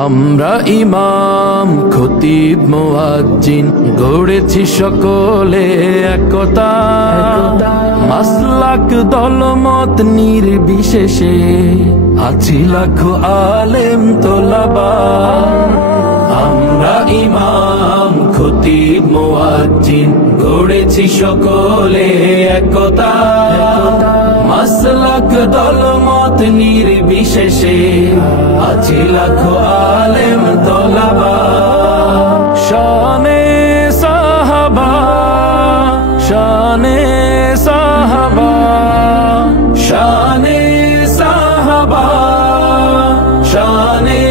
আমরা ইমাম খতিব মুয়াজ্জিন গড়েছি সকলে একতা, মাসলাক দলমত নির্বিশেষে আছি লাখো আলেম তোলাবা। আমরা ইমাম খতিব মুয়াজ্জিন গড়েছি সকলে একতা, মাসলাক দলমত নির্বিশেষে আছি লাখো আলেম তোলাবা। শানে সাহাবা, শানে সাহাবা, শানে সাহাবা, শানে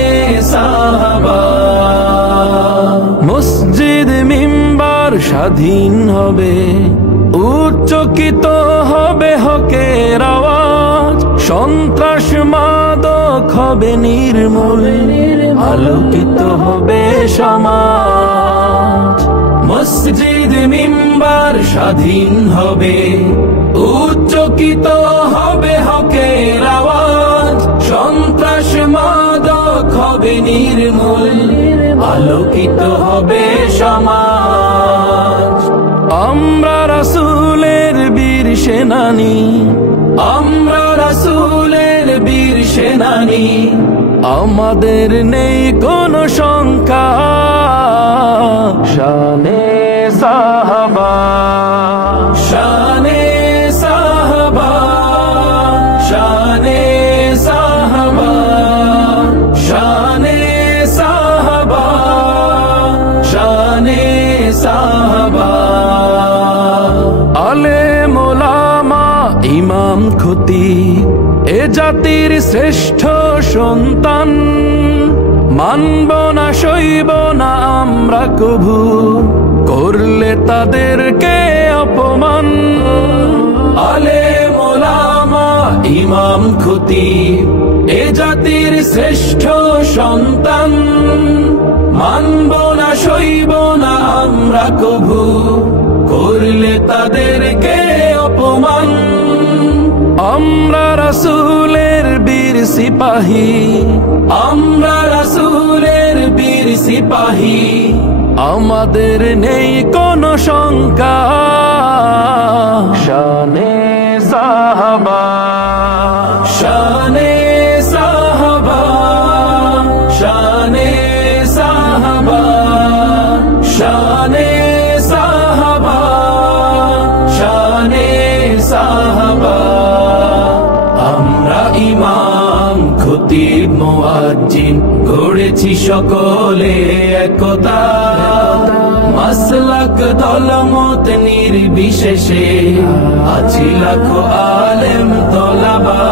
সাহাবা। মসজিদ মিম্বার স্বাধীন হবে, উচ্চকিত হবে হকের আওয়াজ, সন্ত্রাস মাদক হবে নির্মূল, আলোকিত হবে সমাজ। মসজিদ মিম্বার স্বাধীন হবে, উচ্চকিত হবে হকের আওয়াজ, সন্ত্রাস মাদক হবে নির্মূল, আলোকিত হবে সমাজ। আমরা রাসূলের বীর সেনানী, আমরা রাসূলের বীর সেনানী, আমাদের নেই কোনো শঙ্কা। শানে সাহাবা, শানে সাহাবা, শানে সাহাবা, শানে সাহাবা, শানে সাহাবা। আলেম ওলামা ইমাম খতিব এ জাতির শ্রেষ্ঠ সন্তান, মানব না সইব না আমরা কভু করলে তাদেরকে অপমান। আলেম ওলামা ইমাম খতিব এ জাতির শ্রেষ্ঠ সন্তান, মানব না সইব না আমরা কভু করলে তাদেরকে অপমান। আমরা রাসূলের বীর সিপাহী, আমরা রাসূলের বীর সিপাহী, আমাদের নেই কোনো শঙ্কা। শানে সাহাবা, শানে সাহাবা, শানে সাহাবা, শানে সাহাবা, শানে সাহাবা। আমরা ইমাম খতিব মুয়াজ্জিন গড়েছি সকলে একতা, মাসলাক দলমত নির্বিশেষে আছি লাখো আলেম তোলাবা।